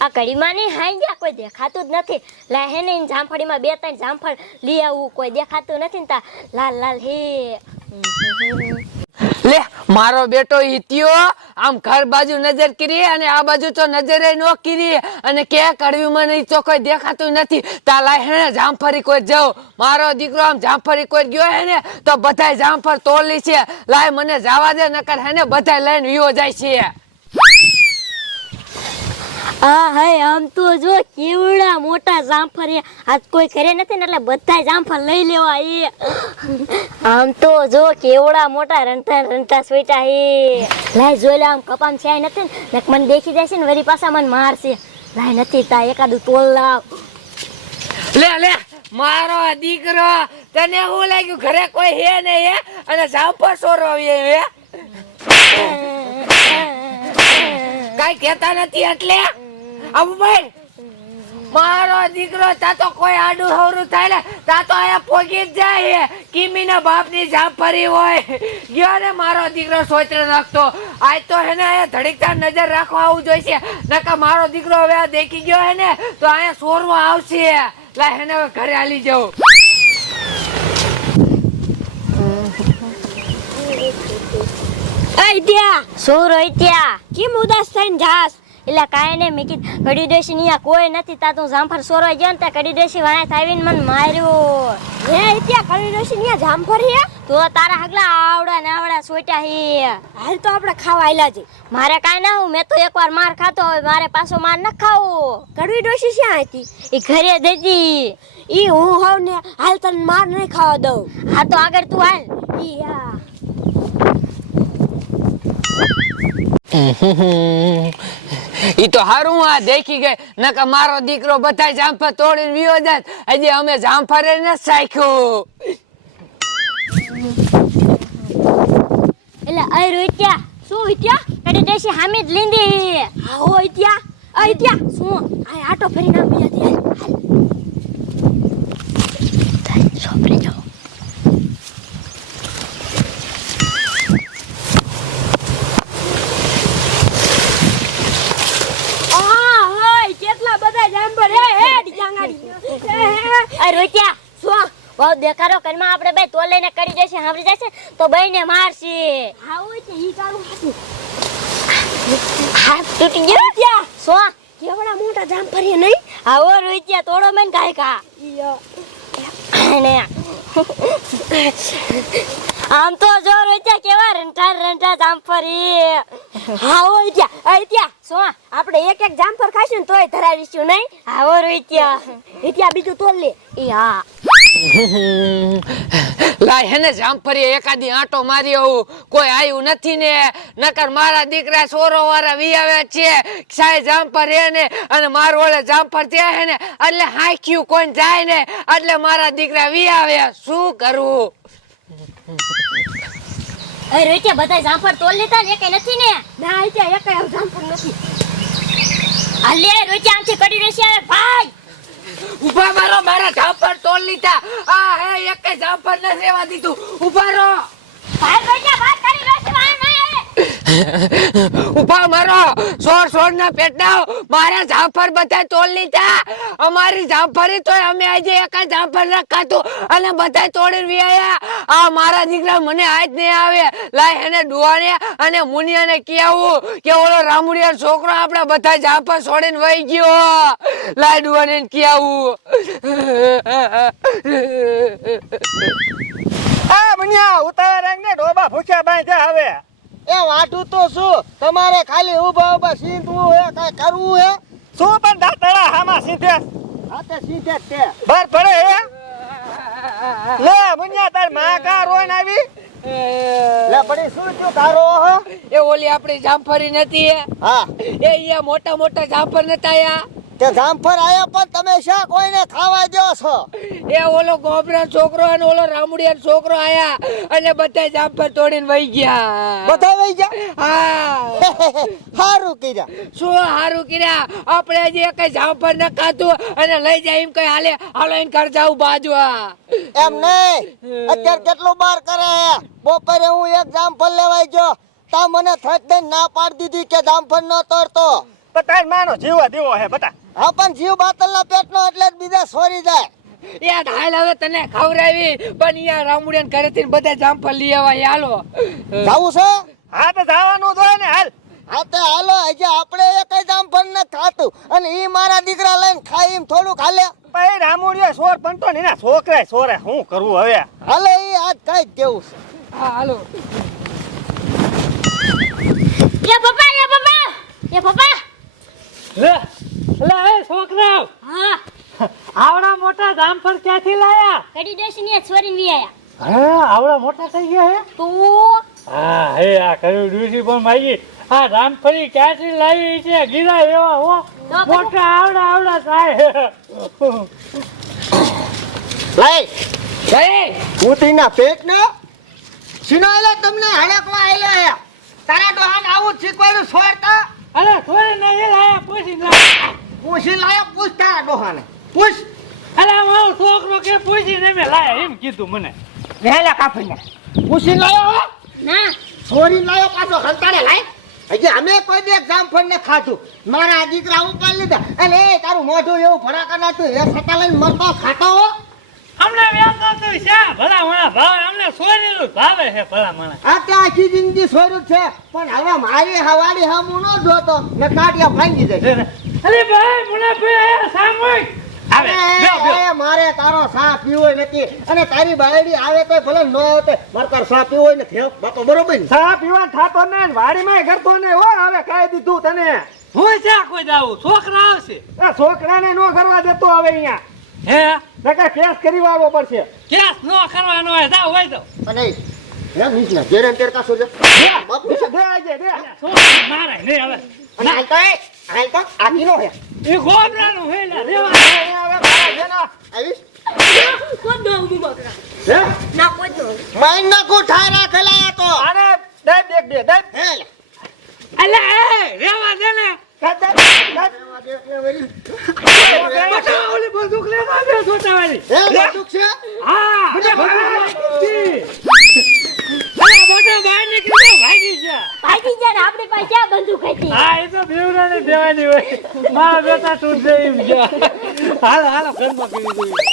આ કડીમાં નહીં હાઈ ગયા કોઈ દેખાતું જ નથી. લા હે ને જામફળીમાં બે ત્રણ જામફળ લઈ આવવું કોઈ દેખાતું નથી ને તા. લાલ લાલ, હે. લે, મારો બેટો ઈત્યો આમ ઘર બાજુ નજર કરી અને આ બાજુ તો નજરે નો કરી. અને કે કડવી મને તો કોઈ દેખાતું નથી. તા લાય હેને જામફળી કોઈ જાવ મારો દીકરો આમ જામફળી કોઈ ગયો હે ને તો બધાય જામફળ તોલી છે. લાય મને જવા દે, નકર હેને બધાય લઈને વિયો જાય છે. આ હે આમ તો જો કેવડા મોટા જામફળ હે આજ કોઈ ઘરે નથી ને એટલે બધા જામફળ લઈ લેવા એ. આમ તો જો કેવડા મોટા રણતા રણતા સ્વીટા હે. લાય જોઈ લે આમ કપામ છે નથી ને. મને દેખી જાય છે ને વરી પાછા મને મારશે લાય નથી તા એકાદું તોલ લાવ. લે લે મારો દીકરો તને હું લાગ્યું ઘરે કોઈ હે ને હે? અને જામફળ સોરવીએ હે? કઈ કેતા નથી એટલે? આવું મારો દીકરો તા તો કોઈ આડું હવરું થાય ને તા તો અહીંયા પોગી જ જાય હે કિમીના બાપની ફરી હોય. ગયો ને મારો દીકરો સોચરે રાખતો. આજ તો હે ને અહીંયા ધડીકતા નજર રાખવા આવું જોઈશે. નકા મારો દીકરો હવે આ દેખી ગયો હે ને તો અહીંયા સોરવા આવશે. લા હેને હવે ઘરે હાલી જાઉં. આઈ ત્યાં. શું રોઈ ત્યાં? કેમ ઉદાસ થઈને જાસ એટલે કાંઈ નહીં મેં કીધું કડી ડોશી અહીંયા કોઈ નથી તા તું જામફળ સોરવા ગયો ને ત્યાં ઘડી દેશી વાંહે થાવીને મને માર્યો. હે ત્યાં ઘડી દેશી અહીંયા જામફળ હે? તો તારા હગલા આવડા ને આવડા સોટ્યા હે. હાલ તો આપણે ખાવા આયલા છે. મારે કાંઈ ના હું મેં તો એકવાર માર ખાતો હવે મારે પાછો માર ન ખાવો. કડવી ડોશી ક્યાં હતી? એ ઘરે દેતી ઈ હું હોવ ને હાલ તને માર નહીં ખાવા દઉં. હા તો આગળ તું હાલ. ઈ ઈ તો હારું આ દેખી ગઈ. નકા મારો દીકરો બધાય જામફળ તોડીને વિયો જાત હજી અમે જામફળ ને સાખ્યું. એટલે અય રોહિત્યા, શું રોહિત્યા કડી દેશી હામી જ લીંદી હા, હો રોહિત્યા અય રોહિત્યા શું? આ આટો ફરી ના બીજા હાલ સોપરે જાઓ આ હોય કેટલા બધા જામફળ હે હે રોહિત્યા શું? બહુ દેખાડો કરમાં આપણે બે તો લઈને કરી દેશે સાંભળી જશે? તો બઈને મારશે. આવું છે ઈ કારું હતું. હાથ તૂટી ગયો ત્યાં. શું? કેવડા મોટા જામ હે નહીં? આવો રોહિત્યા તોડો મેન કાય કા ને આમ તો જો રોહિત્યા કેવા રંઠા રંઠા જામફરી હા રોહિત્યા અહીંયા શું આપણે એક એક જામફર ખાશું તોય ધરાવીશું નહીં? આવો રોહિત્યા. રોહિત્યા, બીજું તોલ લે. ઈ, હા. લાય હેને જામફરી એકાદી આંટો મારી આવું. કોઈ આવ્યું નથી ને. નકર મારા દીકરા સોરો વાળા વી આવ્યા છે. સાય જામફર હે ને અને મારો ઓલે જામફર ત્યાં હે ને. એટલે હાંખ્યું કોણ જાય ને? એટલે મારા દીકરા વી આવે શું કરવું અરે રોહિત્યા બધા જામફળ તોલ લેતા ને કઈ નથી ને? ના રોહિત્યા એકે જામફળ નથી. અલે રોહિત્યા આમથી કડી રહેશે આવે ભાઈ! ઊભા મારો મારા જામફળ તોલ લીધા. આ હે એક જામફળ ન રેવા દીધું. ઊભા રહો. ભાઈ રોહિત્યા વાત કરી રહેશે ભાઈ ઊભા મારો. સોર સોર ના પેટના મારા જામફળ બધા તોડ લીધા અમારી જામફળી તો અમે આજે એક જામફળ રખાતું અને બધા તોડી વ્યાયા આ મારા દીકરા મને આજ નહીં આવે. લાય એને ડુવાને અને મુનિયાને કહેવું કે ઓલો રામુડિયા છોકરો આપણા બધા જામફળ છોડીને વહી ગયો. લાય ડુવાને કહેવું. આ મન્યા ઉતાર ને ડોબા ભૂખ્યા બાંધ્યા હવે. એ વાટું તો શું? તમારે ખાલી ઊભા ઊભા સીધવું હે કાંઈ કરવું હે? શું પણ દાતળા હામાં સીધે? હા તે સીધે જ તે. બર પડે હે? લે મુન્યા તારમાં કા રોન આવી? લે પડી શું થયું? તારો હો? એ ઓલી આપણી જામફળી નથી હા? એ અહીંયા મોટા મોટા જામફળ નતા આયા? તે જામફળ આયા પણ તમે શા કોઈને ખાવા દો છો? એ ઓલો ગોબરા છોકરો અને ઓલો રામુડિયા છોકરો આયા અને બધા જામફળ તોડીને વહી ગયા. બધા વહી ગયા? હા. સારું કર્યા. શું હારું કર્યા? આપણે જે કઈ જામફળ ન ખાતું અને લઈ જાય એમ કઈ હાલે? હાલો એને ઘર જાવ બાજવા એમ નહીં. અત્યારે કેટલું બાર કરે? બપોરે હું એક જામફળ લેવાઈ ગયો. તા મને થટ દઈને ના પાડી દીધી કે જામફળ ન તોડતો. પણ માનો જીવા દેવો હે બતા. હા પણ જીવ બાતલના પેટનો એટલે જ બીજા સોરી જાય. યાર હાલ હવે તને ખવડાવી પણ યાર રામુડિયા ઘરેથી બધા જામફળ લઈ આવા હાલો. જાવું છે? હા તો જવાનું જ હોય ને હાલ. હા તો હાલો આજે આપણે એકય જામફળ ન ખાતું અને ઈ મારા દીકરા લઈને ખાઈ એમ થોડુંક હાલે. ભાઈ રામુડિયા સોર પંતો ને એના છોકરા સોરે શું કરવું હવે? હાલે ઈ આજ કઈ જ કેવું છે. હા હાલો. એ પપ્પા એ પપ્પા એ પપ્પા. લે. લે એ છોકરા! હા. આવડા મોટા જામફળ ક્યાંથી લાયા? કડી ડોશી ની છોરીને વી આયા. હા આવડા મોટા થઈ ગયા હે? તું? હા હે આ કયું ડૂસી પણ માગી. આ રામફળી ક્યાંથી લાવી છે? ગીરા એવા હો. મોટા આવડા આવડા થાય લઈ જય ઉતીના પેટ ને સિનાયલા તમને હડકવા આયલા હે. તારા ડોહાન આવું જ શીખવાડ્યું છોડતા અરે છોડી નહીં લાયા પૂછી લાયા. પૂછી લાયો પૂછ તારા ડોહાને પૂછ. અરે મારો છોકરો કે પૂછીને મેં લાયા એમ કીધું મને. વહેલા કાપી પૂછી લાયો હો. ના. છોરી લાયો પાછો હંતાડે લાય. હજી અમે કોઈ દે જામફળ ને ખાધું. મારા દીકરા ઉપાડ લીધા. અને એ તારું મોઢું એવું ભડાકા નાતું એ સતા લઈને મરતો ખાતો હો. અમને વ્યાપતો તો શા? ભલા મણા ભાવે અમને સોનેલું ભાવે છે ભલા મણા આ તે આખી જિંદગી સોર્યું જ છે. પણ હવે મારી હવાડી હામું ન જોતો. ને કાટિયા ભાંગી જાય. અરે ભાઈ મુના ભાઈ સામૂહિક આવે. બેહો, બેહો. મારે તારો સા પીવો નથી. અને તારી બાયડી આવે તો ભલે ન આવે મારે તારો સા પીવો હો. બાપા બરોબર ને ચા પીવા થાતો ને વાડીમાં કરતો ને હો આવે ખાઈ દીધું તને. હું ચા કોઈ જાવું છોકરા આવશે. આ છોકરાને નો કરવા દેતો આવે અહીંયા. હે? નકર કેસ કરી વાળવો પડશે. કેસ નો કરવાનો હોય જાવ હોય જાવ અને નીચના ઘેરે ને તેર કાસો છે. બાપુ છે. દે દે છોકરા મારે? હવે. હાલ તો આખી નો હે. એ ગોબરાનું હે ને રેવા હવે મારા જેના આવીશ કોઈ દો. હું? બકરા હે ના કોઈ દો માઈન ના કોઠા રાખેલા તો. આને દે દેખ દે દે હે અલે એ રેવા દે ને. ઓલી બંદૂક લેવા દે છોટાવાળી હે બંદૂક છે? હા બટા ભાગી અરે બટા બહાર નીકળી જા ભાગી જા ભાગી જાય ને આપણી ક્યાં બંદૂક હા, એ તો બેવડાને દેવાની હોય. મારા બેટા તૂટ જઈ એમ જા. હાલો હાલો, ઘરમાં કરી દઈએ